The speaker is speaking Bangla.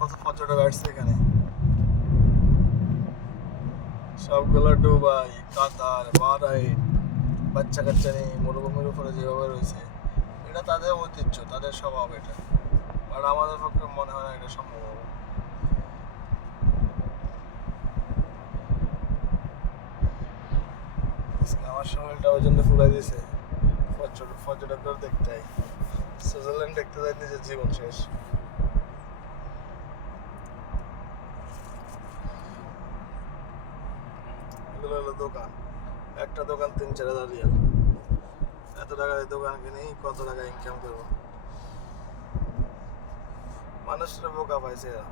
কত পর্যটক আসছে এখানে, সবগুলো ডুবাই, কাতার, বাহরাইন, বাচ্চা কাচ্চা নেই মরুভূমির উপরে যেভাবে রয়েছে, এটা তাদের ঐতিহ্য, তাদের স্বভাব এটা। আর আমাদের পক্ষে মনে হয় না এটা সম্ভব হবে। আজকে আমার শরীরটা ওই জন্য ফুলাই দিয়েছে, পর্যটকদের দেখতে। সুইজারল্যান্ড দেখতে যাই, নিজের জীবন শেষ। এগুলো হলো দোকান, একটা দোকান 3-4 হাজার রিয়াল। এত টাকা দিয়ে দোকান কিনে কত টাকা ইনকাম করবো? মানুষরা বোকা পাইছে এরা।